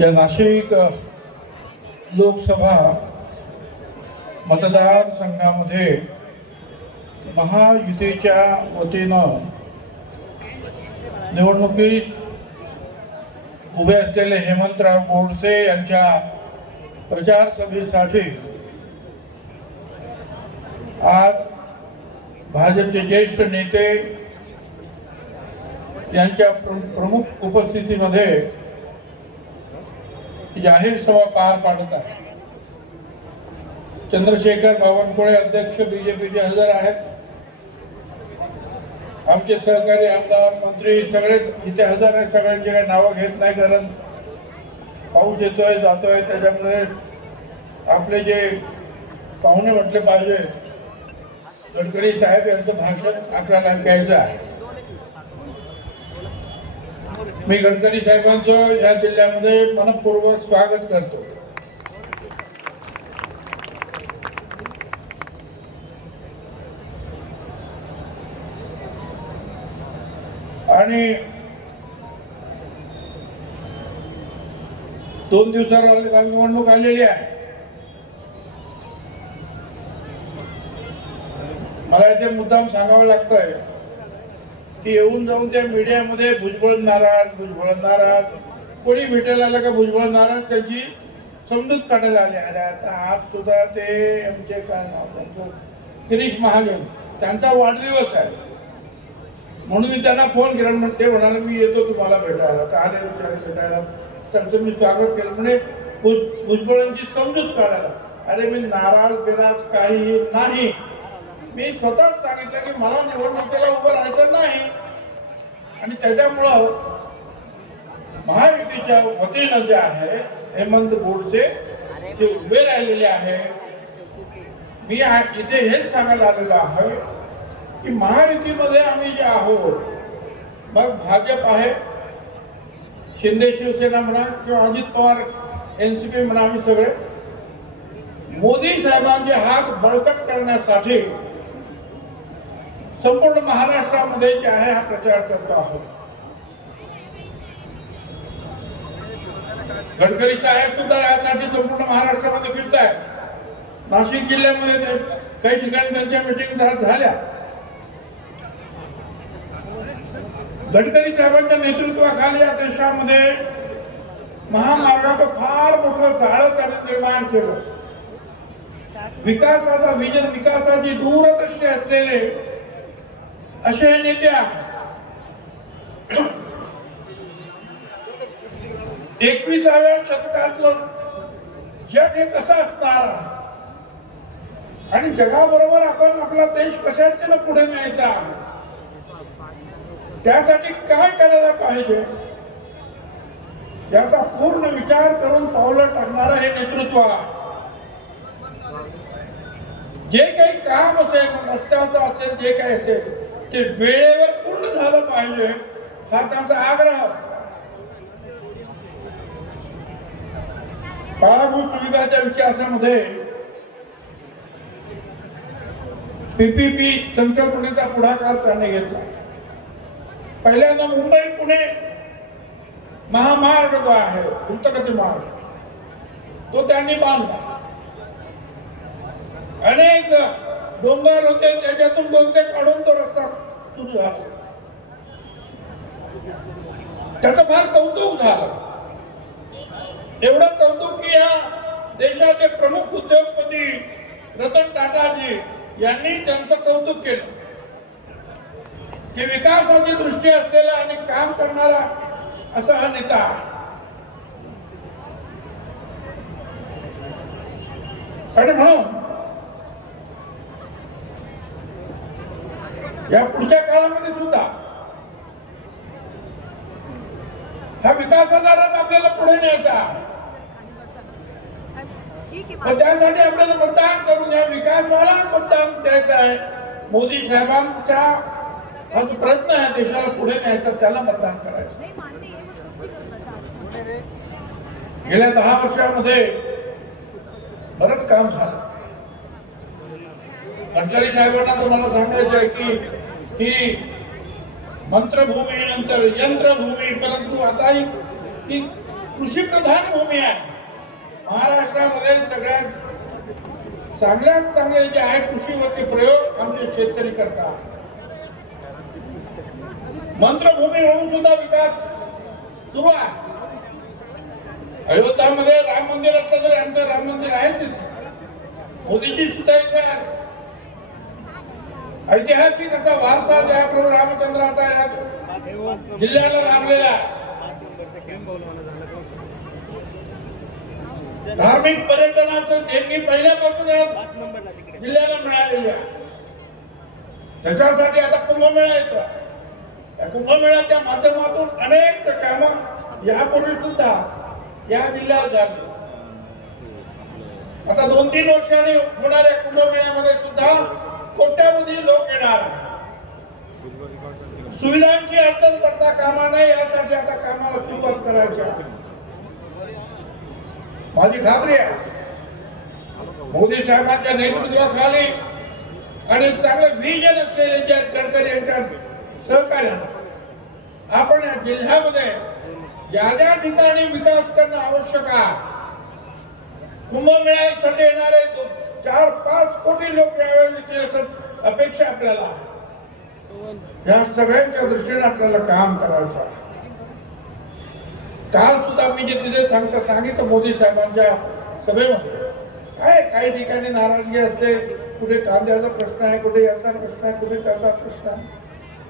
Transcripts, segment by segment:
या नाशिक लोकसभा मतदारसंघामध्ये महायुतीच्या वतीनं निवडणुकीस उभे असलेले हेमंतराव गोडसे यांच्या प्रचार सभेसाठी आज भाजपचे ज्येष्ठ नेते यांच्या प्र- प्रमुख उपस्थितीमध्ये जाहीर सभा पार पाडत आहे. चंद्रशेखर बावनकुळे अध्यक्ष बीजेपीचे हजर आहेत. आमचे सहकारी आमदार मंत्री सगळेच इथे हजर आहेत. सगळ्यांची काही नावं घेत नाही कारण पाऊस येतोय जातोय. त्याच्यामुळे आपले जे पाहुणे म्हटले पाहिजे गडकरी साहेब यांचं भाषण आपल्याला ऐकायचं आहे. मी गडकरी साहेबांचं या जिल्ह्यामध्ये मनपूर्वक स्वागत करतो. आणि दोन दिवसावर निवडणूक आलेली आहे. मला इथे मुद्दाम सांगावं लागतंय. की येऊन जाऊन त्या मीडियामध्ये भुजबळ नाराज भुजबळ नाराज. कोणी भेटायला आलं का भुजबळ नाराज? त्याची समजूत काढायला आले. अरे आता आज सुद्धा ते आमचे काय नाव त्यांचं? गिरीश महाजन. त्यांचा वाढदिवस आहे. म्हणून मी त्यांना फोन केला. म्हणून ते म्हणाले मी येतो तुम्हाला भेटायला. का आले भेटायला. त्यांचं मी स्वागत केलं. म्हणजे भुज भुजबळांची समजूत काढायला. अरे मी नाराज बिराज काही नाही. मी स्वतःच सांगितलं की मला निवडणुकीला उभं राहायचं नाही. आणि त्याच्यामुळं महायुतीच्या वतीनं जे आहे हेमंत गोडसे ते उभे राहिलेले आहे मी इथे हेच सांगायला आलेलो आहे की महायुतीमध्ये आम्ही जे आहोत मग भाजप आहे शिंदे शिवसेना म्हणा किंवा Ajit Pawar N C P म्हणा आम्ही सगळे मोदी साहेबांचे हात बळकट करण्यासाठी संपूर्ण महाराष्ट्रामध्ये जे आहे हा प्रचार करतो आहोत. गडकरी साहेब सुद्धा यासाठी संपूर्ण महाराष्ट्रामध्ये फिरत आहेत नाशिक जिल्ह्यामध्ये काही ठिकाणी त्यांच्या मिटिंग झाल्या. गडकरी साहेबांच्या नेतृत्वाखाली या देशामध्ये महामार्गाचं फार मोठं जाळं त्यांनी निर्माण केलं. विकासाचा विजन विकासाची दूरदृष्टी असलेले असे हे नेते आहेत. एकविसाव्या शतकातलं जग हे कसं असणार? आणि जगाबरोबर आपण आपला देश कशा रीतीनं पुढे न्यायचा? त्यासाठी काय करायला पाहिजे? याचा पूर्ण विचार करून पावलं टाकणारं हे नेतृत्व आहे. जे काही काम असेल रस्त्याचं असेल जे काही असेल ते वेळेवर पूर्ण झालं पाहिजे हा त्यांचा आग्रह असतो. पायाभूत सुविधाच्या विकासामध्ये पीपीपी संकल्पनेचा पुढाकार त्यांनी घेतला. पहिल्यांदा मुंबई पुणे महामार्ग जो आहे द्रुतगती मार्ग तो त्यांनी बांधला. अनेक डोंगर होते त्याच्यातून बोगदे काढून तो रस्ता सुरू झाला. त्याचं फार कौतुक झालं. एवढं कौतुक की या देशाचे प्रमुख उद्योगपती रतन टाटाजी यांनी त्यांचं कौतुक केलं. की विकासाची दृष्टी असलेला आणि काम करणारा असा हा नेता आणि म्हणून हो, या पुढच्या काळामध्ये सुद्धा हा विकासाचा रथ आपल्याला पुढे न्यायचा त्यासाठी आपल्याला मतदान करून या विकासाला मतदान द्यायचं आहे. मोदी साहेबांचा हा जो प्रयत्न आहे देशाला पुढे न्यायचा त्याला मतदान करायचं. गेल्या दहा वर्षामध्ये बरंच काम झालं. गडकरी साहेबांना तर मला सांगायचं आहे की ही मंत्रभूमी नंतर यंत्रभूमी परंतु आता ही ती कृषी प्रधान भूमी आहे. महाराष्ट्रामध्ये सगळ्यात चांगल्यात चांगले जे आहे कृषीवरती प्रयोग आमचे शेतकरी करतात. मंत्रभूमी म्हणून सुद्धा विकास सुरू आहे. अयोध्यामध्ये राम मंदिर असलं तरी आमचं राम मंदिर आहे तिथे. मोदीजी सुद्धा इथे ऐतिहासिक असा वारसा जो आहे प्रभू रामचंद्राचा या जिल्ह्याला लाभलेला धार्मिक पर्यटनाचं देणगी पहिल्यापासून या जिल्ह्याला मिळालेली आहे. त्याच्यासाठी आता कुंभमेळा येतो या कुंभमेळ्याच्या माध्यमातून अनेक कामं यापूर्वी सुद्धा या जिल्ह्यात झाली. आता दोन तीन वर्षांनी होणाऱ्या कुंभमेळ्यामध्ये सुद्धा कोट्यावधी लोक येणार. सुविधांची अडचण पडता कामा नये यासाठी आता कामाला सुरुवात करायची माझी खात्री आहे. मोदी साहेबांच्या नेतृत्वाखाली आणि चांगलं व्हिजन असलेले जे गडकरी यांच्या सहकार्यानं आपण या जिल्ह्यामध्ये ज्या ज्या ठिकाणी विकास करणं आवश्यक आहे कुंभमेळ्यासाठी येणारे चार पाच कोटी लोक यावेळी येतील असं अपेक्षा आपल्याला या सगळ्यांच्या दृष्टीने आपल्याला काम करायचं आहे. काल सुद्धा मी जे तिथे सांगतो सांगितलं मोदी साहेबांच्या सभेमध्ये. काय काही ठिकाणी नाराजगी असते कुठे कांद्याचा प्रश्न आहे कुठे याचा प्रश्न आहे कुठे त्याचा प्रश्न आहे.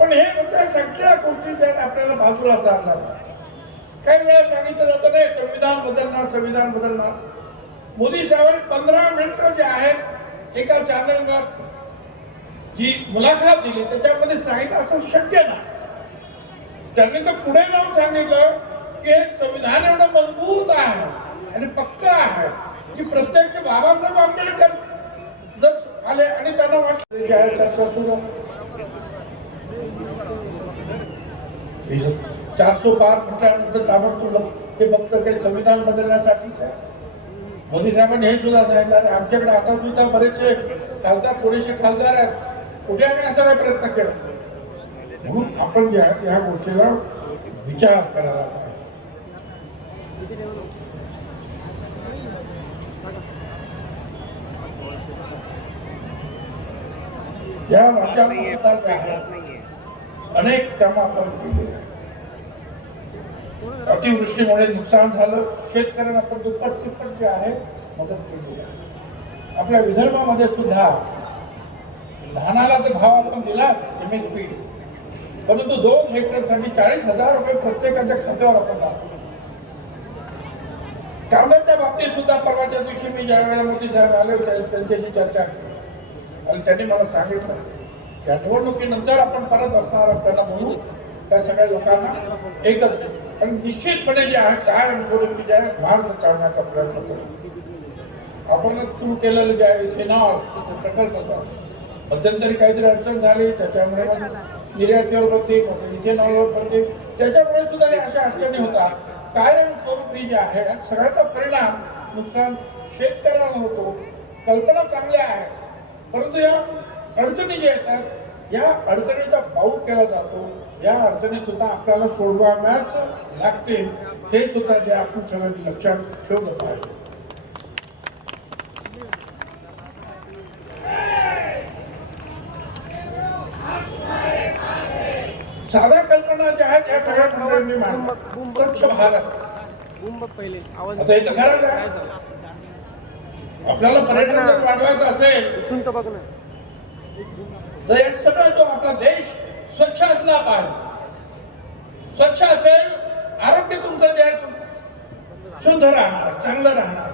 पण हे होत्या सगळ्या गोष्टी त्यात आपल्याला बाजूला चालणार. काही वेळा सांगितलं जातं नाही संविधान बदलणार संविधान बदलणार. मोदी साहेबांनी पंधरा मिनिटं जे आहेत एका चॅनलला जी मुलाखत दिली त्याच्यामध्ये सांगितलं असं शक्य नाही. त्यांनी तर पुढे जाऊन सांगितलं की हे संविधान एवढं मजबूत आहे आणि पक्क आहे की प्रत्यक्ष बाबासाहेब आंबेडकर जर आले आणि त्यांना वाटलं की आहे चर्चा सुरू चारशे पार म्हटल्यानंतर ताबडतोब हे फक्त काही संविधान बदलण्यासाठीच आहे. मोदी साहेबांनी हे सुद्धा सांगितलं आणि आमच्याकडे आता सुद्धा बरेचसे खासदार पुरेसे खासदार आहेत. कुठे आम्ही असा काही प्रयत्न केला म्हणून आपण जे आहे या गोष्टीला विचार करायला या आहे, अनेक कामं आपण केली आहेत. अतिवृष्टीमुळे नुकसान झालं. शेतकऱ्यांना आपण दुप्पट तिप्पट जे आहे मदत केली आहे. आपल्या विदर्भामध्ये सुद्धा धानाला तर भाव आपण दिलाच एम एस पी परंतु दोन हेक्टरसाठी चाळीस हजार रुपये प्रत्येकाच्या खात्यावर आपण दाखवतो कांद्याच्या बाबतीत सुद्धा परवाच्या दिवशी मी ज्या वेळेला मोदी साहेब आले होते त्यांच्याशी चर्चा केली. आणि त्यांनी मला सांगितलं त्या निवडणुकीनंतर आपण परत असणार आहोत त्यांना म्हणून त्या सगळ्या लोकांना एकच पण निश्चितपणे जे आहे काय स्वरूपी जे आहे मार्ग काढण्याचा प्रयत्न करतो आपणच सुरू केलेलं जे आहे इथेनॉल प्रकल्प मध्यंतरी काहीतरी अडचण झाली त्याच्यामुळे मग निर्यातीवर होती इथेनॉलवर त्याच्यामुळे सुद्धा हे अशा अडचणी होतात. कायम स्वरूपी जे आहे सगळ्याचा परिणाम नुकसान शेतकऱ्याला होतो. कल्पना चांगल्या आहेत. परंतु या अडचणी ज्या येतात या अडचणीचा पाऊल केला जातो. या अडचणी सुद्धा आपल्याला सोडवाव्याच लागते हे सुद्धा जे आपण सगळ्यांनी लक्षात ठेवलं पाहिजे. साध्या कल्पना ज्या आहेत या सगळ्या मंडळांनी मांडल्या. स्वच्छ भारत. आवाज आता इथं आपल्याला पर्यटन वाढवायचं असेल इथून तर हे सगळं जो आपला देश स्वच्छ असला पाहिजे. स्वच्छ असेल आरोग्य तुमचं जे शुद्ध राहणार चांगलं राहणार.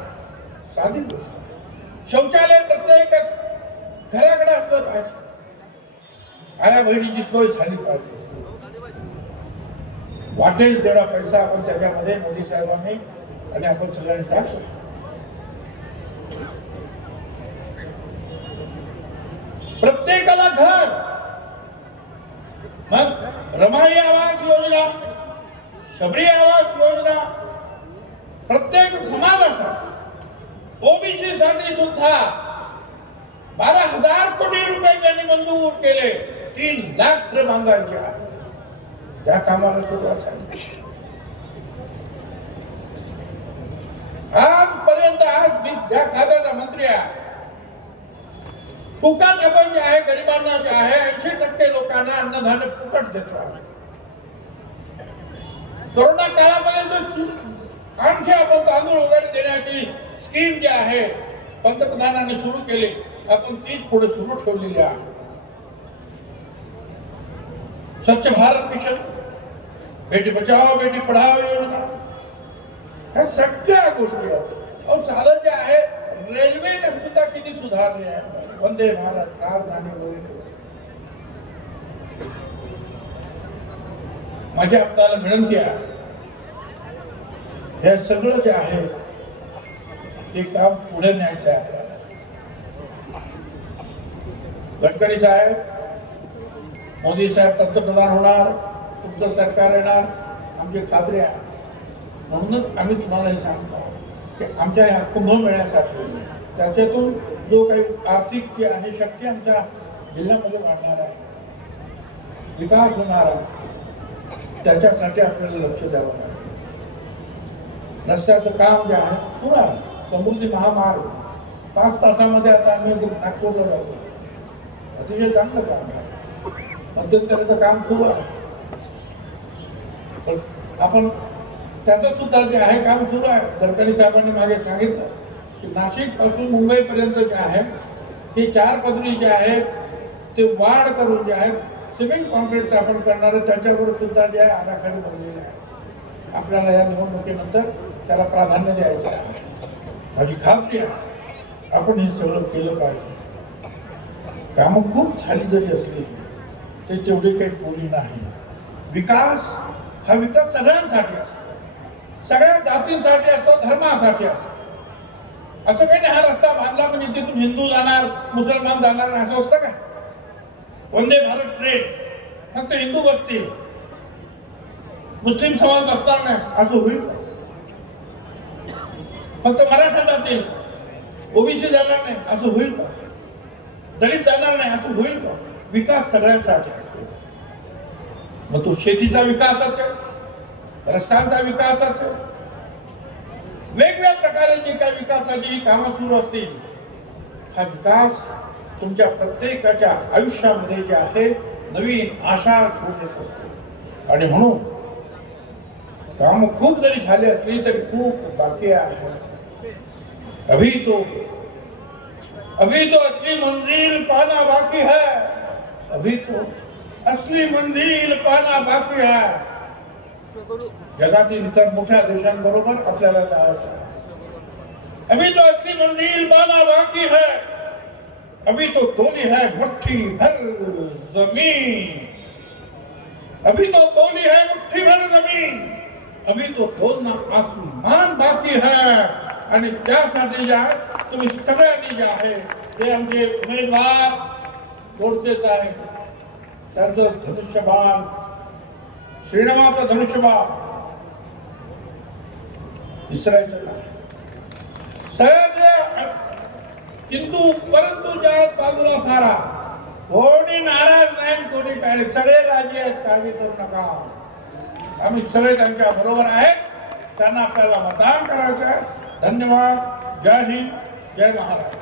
साधी गोष्ट. शौचालय प्रत्येक घराकडे असलं पाहिजे. आया बहिणीची सोय झाली पाहिजे. वाटेल तेवढा पैसा आपण त्याच्यामध्ये मोदी साहेबांनी आणि आपण सगळ्यांनी टाकतो प्रत्येकाला घर. मग रमाई आवास योजना शबरी आवास योजना प्रत्येक समाजासाठी ओबीसी साठी सुद्धा बारा हजार कोटी रुपये त्यांनी मंजूर केले. तीन लाख घर बांधायचे त्या कामाला सुरुवात झाली. आजपर्यंत आज मी ज्या खात्याचा मंत्री आहे. फुकट आपण जे आहे गरिबांना जे आहे ऐंशी टक्के लोकांना अन्नधान्य फुकट देतो आहे कोरोना काळापर्यंत आणखी आपण तांदूळ वगैरे देण्याची स्कीम जी आहे पंतप्रधानांनी सुरू केली आपण तीच पुढे सुरू ठेवलेली आहे. स्वच्छ भारत मिशन बेटी बचाओ बेटी पढाओ योजना ह्या सगळ्या गोष्टी आहेत. अहो साधं जे आहे रेल्वेने सुद्धा किती सुधारले आहे वंदे भारत राजधानी वगैरे. माझी आपल्याला विनंती आहे हे सगळं जे आहे ते काम पुढे न्यायचं आहे आपल्याला. गडकरी साहेब मोदी साहेब पंतप्रधान होणार तुमचं सरकार येणार आमची खात्री आहे. म्हणूनच आम्ही तुम्हाला हे सांगतो. आमच्या ह्या कुंभमेळ्यासाठी. त्याच्यातून जो काही आर्थिक जी आहे शक्य आमच्या जिल्ह्यामध्ये वाढणार आहे. विकास होणार आहे. त्याच्यासाठी आपल्याला लक्ष द्यावं लागेल. रस्त्याचं काम जे आहे सुरू आहे समृद्धी महामार्ग. पाच तासामध्ये आता आम्ही नागपूरला जातो. अतिशय चांगलं काम आहे. मध्यंतरीचं काम सुरू आहे. पण आपण त्याचं सुद्धा जे आहे काम सुरू आहे. गडकरी साहेबांनी मागे सांगितलं की नाशिकपासून मुंबईपर्यंत जे आहे हे चार पदरी जे आहे ते वाढ करून जे आहे सिमेंट कॉन्क्रीट आपण करणारे त्याच्यावर सुद्धा जे आहे आराखडे बनलेले आहे आपल्याला या निवडणुकीनंतर त्याला प्राधान्य द्यायचं आहे. माझी खात्री आहे आपण हे सगळं केलं पाहिजे. कामं खूप झाली जरी असली ते तेवढी काही पुरी नाही. विकास हा विकास सगळ्यांसाठी असतो. सगळ्या जातींसाठी असतो धर्मासाठी असतो असं काही नाही हा रस्ता बांधला म्हणजे तिथून हिंदू जाणार मुसलमान जाणार असं असतं का? वंदे भारत ट्रेन. फक्त हिंदू बसतील. मुस्लिम समाज बसणार नाही. असं होईल फक्त मराठा जातील. ओबीसी जाणार नाही. असं होईल का? दलित जाणार नाही. असं होईल का? विकास सगळ्यांसाठी असतो. मग तो शेतीचा विकास असेल रस्त्यांचा विकास असेल वेगवेगळ्या प्रकारे जे काही विकासाची कामं सुरू असतील हा विकास तुमच्या प्रत्येकाच्या आयुष्यामध्ये जे आहे नवीन आशा घेऊन येत असतो. आणि म्हणून काम खूप जरी झाले असली तरी खूप बाकी आहे. अभी तो अभी तो असली मंजिल पाना बाकी है. अभी तो असली मंजिल पाना बाकी है. जगातील इतर मोठ्या देशांबरोबर आपल्याला जायचं अभी तो असली मंजिल बाला बाकी है. अभी तो तोली है मुट्ठी भर जमीन. अभी तो तोली है मुट्ठी भर जमीन. अभी तो तोलना आसमान बाकी है. आणि त्यासाठी जे आहे तुम्ही सगळ्यांनी जे आहे ते आमचे उमेदवार गोडसेच आहे त्यांचं धनुष्यबाण श्रीरामाचं धनुष्यबाण. विसरायचं नाही सहज किंतु परंतु ज्या बाजूला सारा कोणी नाराज नाही कोणी काय नाही. सगळे राजी आहेत काळजी करू नका. आम्ही सगळे त्यांच्या बरोबर आहेत. त्यांना आपल्याला मतदान करायचं आहे. धन्यवाद. जय हिंद. जय महाराज